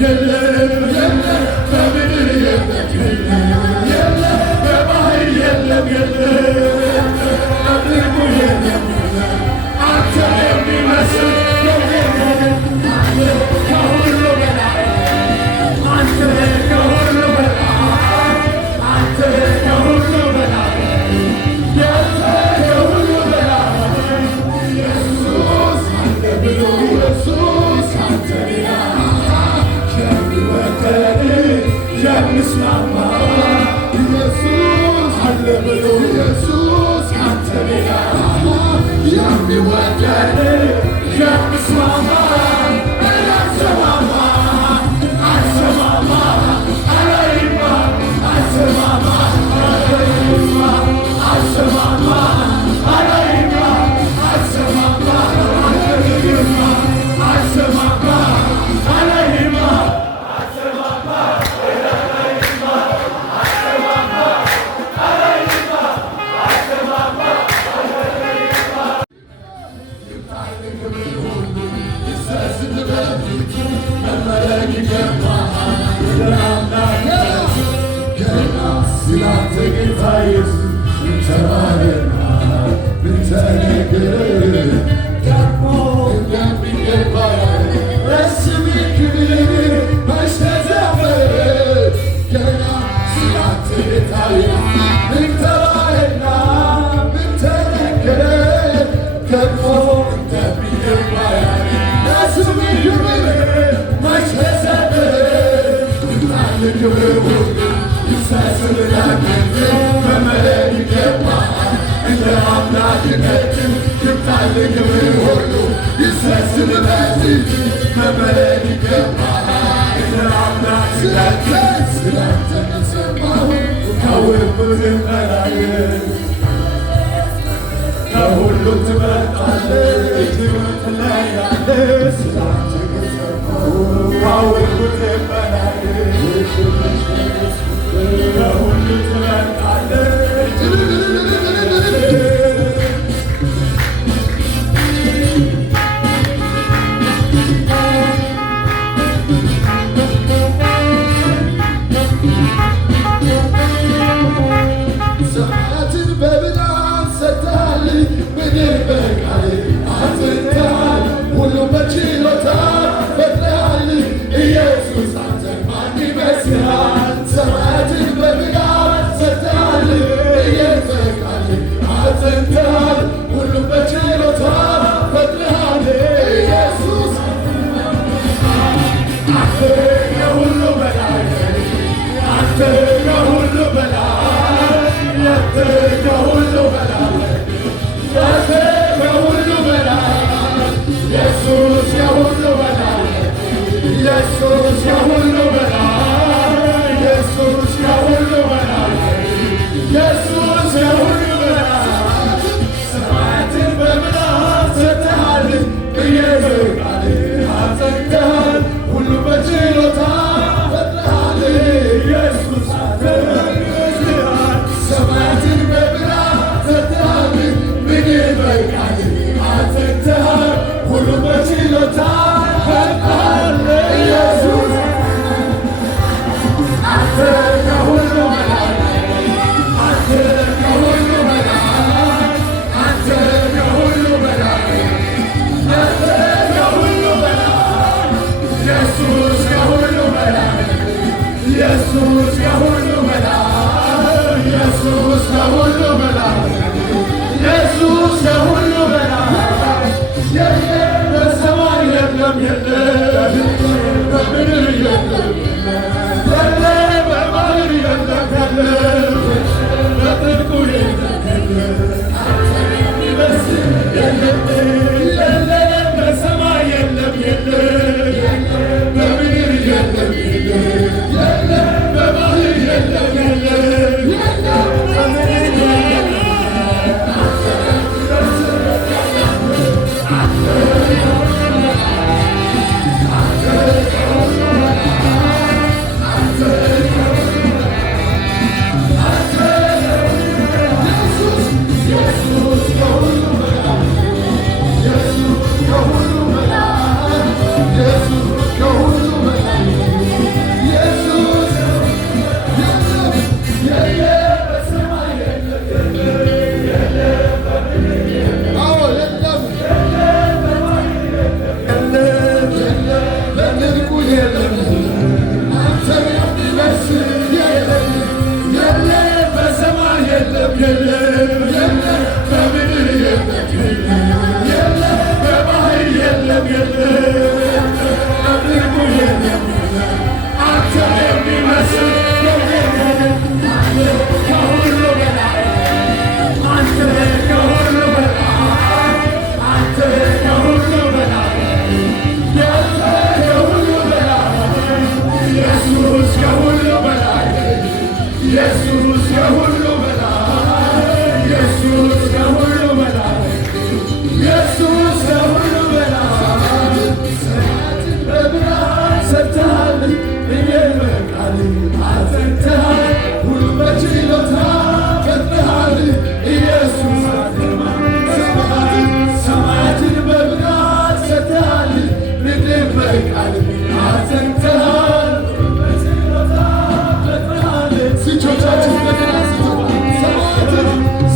የለም የለም በምድር የለም የለም የለም በባህር የለም የለም በጥልቁ የለም አንተ የሚመስል የለም አንተ ከሁሉ በላይ አንተ ከሁሉ በላይ አንተ ከሁሉ በላይ አንተ ከሁሉ በላይ ኢየሱስ አንተ ብሎ ኢየሱስ አንተ ሌላ የሚወደድ የሚስማማ ኢየሱስ አለ ብሎ ኢየሱስ አንተ ሌላ የሚወደድ የሚስማማ አልሰማማ አልሰማማ አላይማ አልሰማማ አላይማ አልሰማማ አላይማ አልሰማማ አላይማ አልሰማማ አላይማ ከሁሉ ትበልጣለህ ትለያለህ ስላንተ ካወቅኩት በላይ ከሁሉ ትበልጣለህ ሰማያትን በብርሃን ሰጥተሃል ምድር በቃል አጽንተሃል ሁሉ በችሎታ ፈጥረሃል ኢየሱስ አንተን ማን ይመስልሃል ሰማያትን በብርሃን ሰጥተሃል ኢየሱስ በቃል አጽንተሃል ሁሉ በችሎታ ፈጥረሃል ኢየሱስ አንተ ከሁሉ በላይ አንተ ከሁሉ በላይ አንተ ከሁሉ በላይ አንተ ከሁሉ በላይ ኢየሱስ ከሁሉ በላይ ኢየሱስ ከሁሉ በላይ ኢየሱስ ከሁሉ በላይ ኢየሱስ ከሁሉ በላይ ሰማያትን በብርሃን ሰጥተሃል ኢየሱስ አጸንተሃል ሁሉ በችሎታ ፈጥረሃል ኢየሱስ ሰማያትን በብርሃን ሰጥተሃል ምድር በቃል አጽንተሃል ሁሉ በችሎታ ፈጥረሃል ኢየሱስ አንተ ከሁሉ በላይ አንተ ከሁሉ በላይ አንተ ከሁሉ በላይ አንተ ከሁሉ በላይ ኢየሱስ ከሁሉ በላይ ኢየሱስ ከሁሉ በላይ ኢየሱስ ከሁሉ በላይ ኢየሱስ ከሁሉ በላይ የለም በሰማይ የለም የለም በምድር የለም የለም በባህር የለም የለም በጥልቁ የለም የለም የለም በሰማይ የለም የለም በምድር የለም የለም በባህር የለም በቃል አዘንተሃል ሁሉን በችሎታ ፈጥረሃል ኢየሱስ ሰማያትን በብርሃን ሰጥተሃል ምድርን በቃል አዘንተሃል በችሎታ ፈጥረሃል እጆቻችን በገና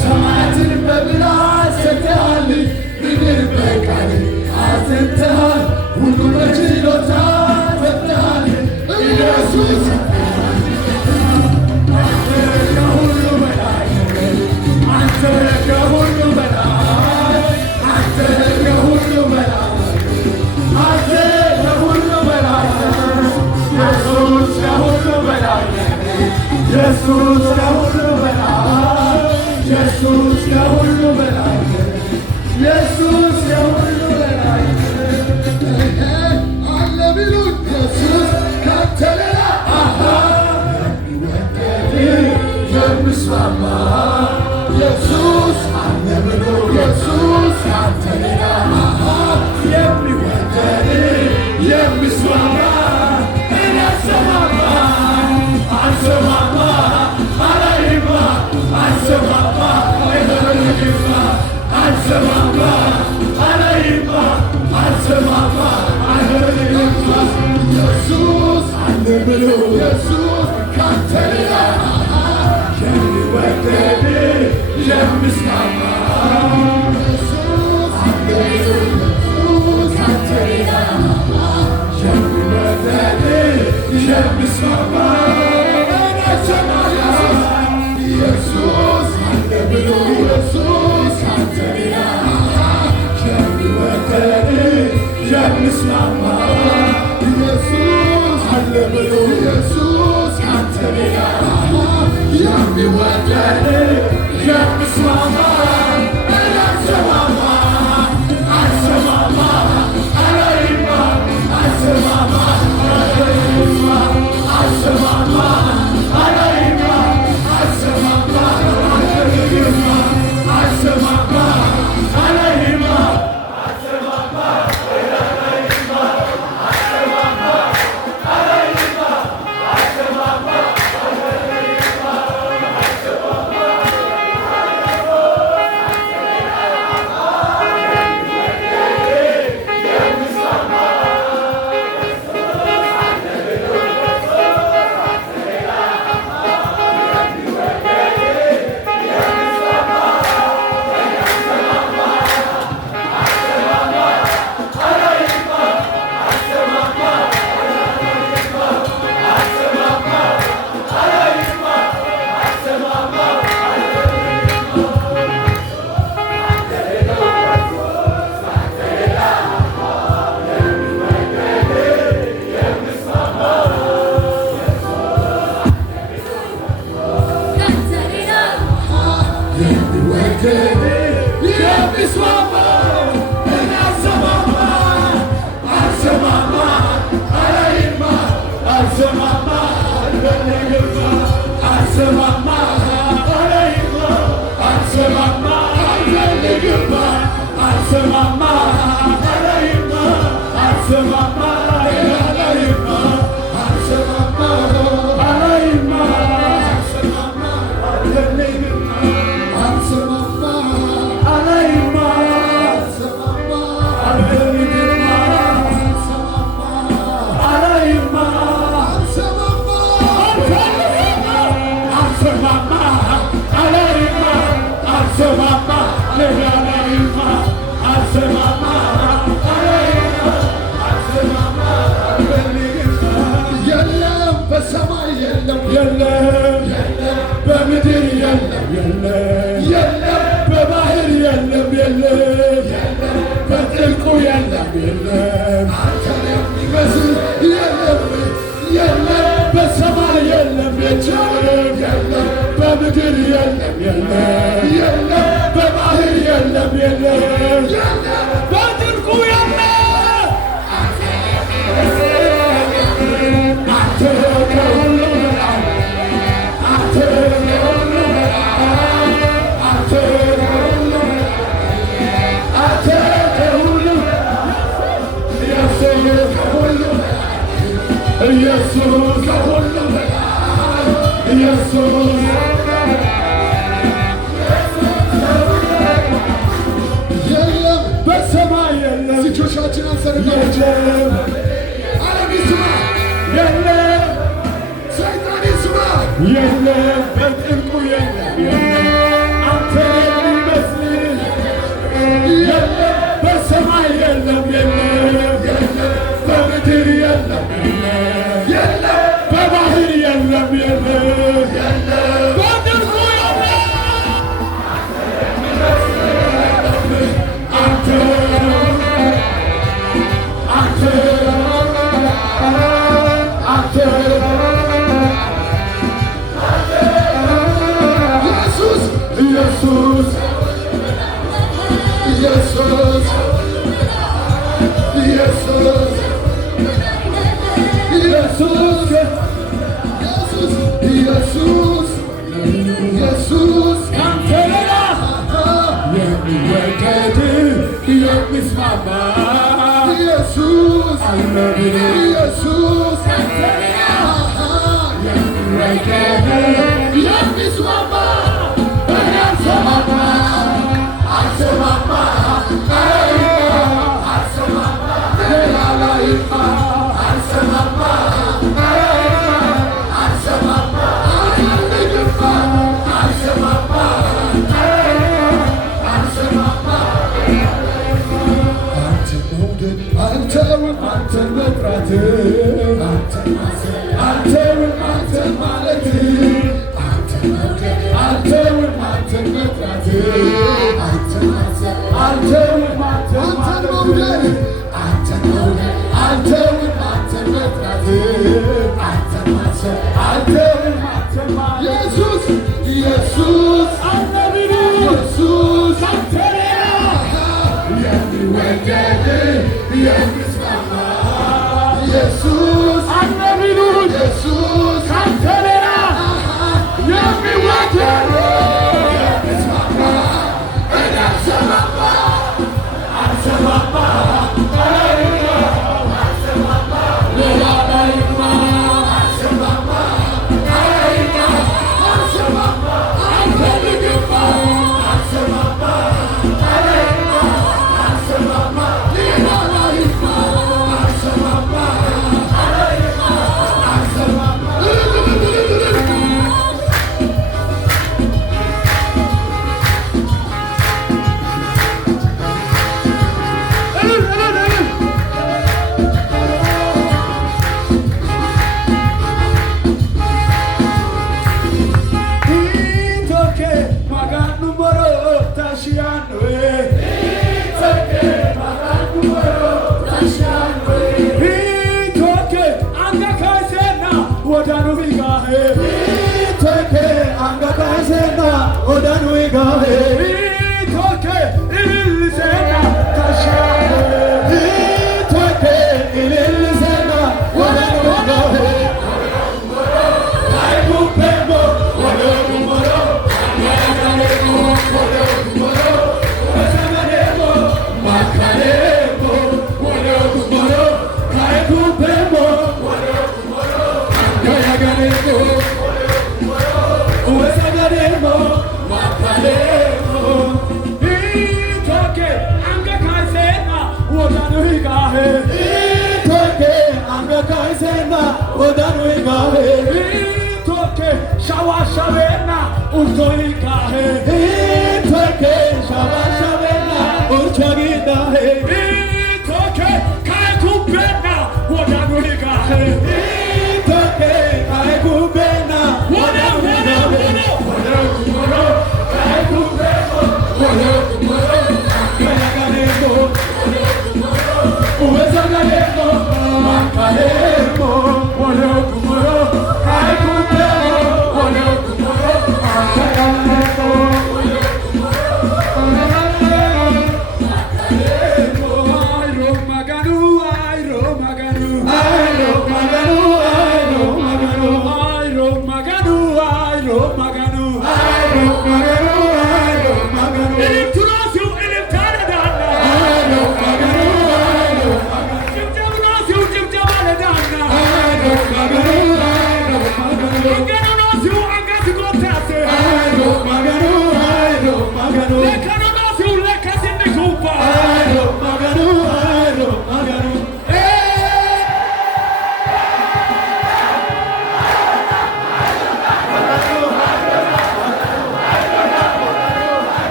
ሰማያትን በብርሃን ሰጥተሃል ምድርን በቃል አዘንተሃል ሁሉን በችሎታ ፈጥረሃል ኢየሱስ ኢየሱስ ከሁሉ በላይ ኢየሱስ ከሁሉ በላይ ኢየሱስ ከሁሉ በላይ አለ ቢሉኝ ኢየሱስ ካንተ ሌላ የሚስማማ ኢየሱስ አለ ብሎ ኢየሱስ ካንተ ሌላ የሚወደድ የሚስማማ ኢየሱስ ካንተ ሌላ የሚወደድ የሚስማማ ኢየሱስ ካንተ ሌላ የሚወደድ የሚስማማ ኢየሱስ አለ ብሎ ኢየሱስ ካንተ ሌላ የሚወደድ የሚስማማ ኢየሱስ አለ ብሎ ኢየሱስ ካንተ ሌላ የሚወደድ የሚስማማ አልሰማማ አልሰማማ አላይማ አልሰማማ አላይማ አልሰማማ አላይማ አልሰማማ አላይማ አልሰማማ አላይማ የለም በሰማይ የለም የለም በምድር የለም የለም በባህር የለም የለም በጥልቁ የለም የለም አንተን የሚመስል የለም የለም በሰማይ የለም የለም በምድር የለም የለም በባህር የለም የለም በጥልቁ የለም አንተ ከሁሉ በላይ አንተ ከሁሉ በላይ አንተ ከሁሉ በላይ አንተ ከሁሉ ኢየሱስ ከሁሉ በላይ ኢየሱስ ከሁሉ በላይ ኢየሱስ የለም በሰማይ የለም እጆቻችን አንሰርና የለም ዓለም ይስማ የለም ሰይጣን ይስማ የለም በጥልቁ የለም አንተ የሚመስል የለም በሰማይ የለም በምድር የለም በባህር የለም በጥልቁ ኢየሱስ ካንተ ሌላ የሚወደድ የሚስማማ ኢየሱስ ኢየሱስ ካንተ ሌላ የሚወደድ የሚስማማ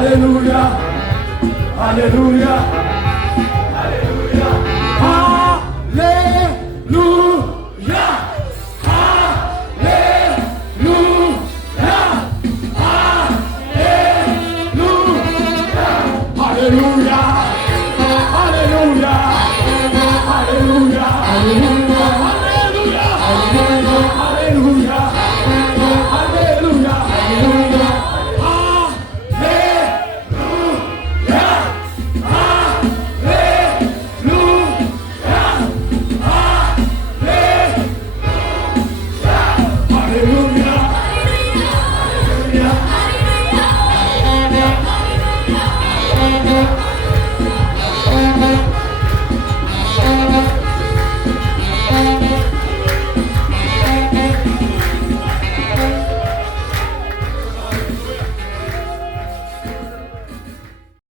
ሃሌሉያ ሃሌሉያ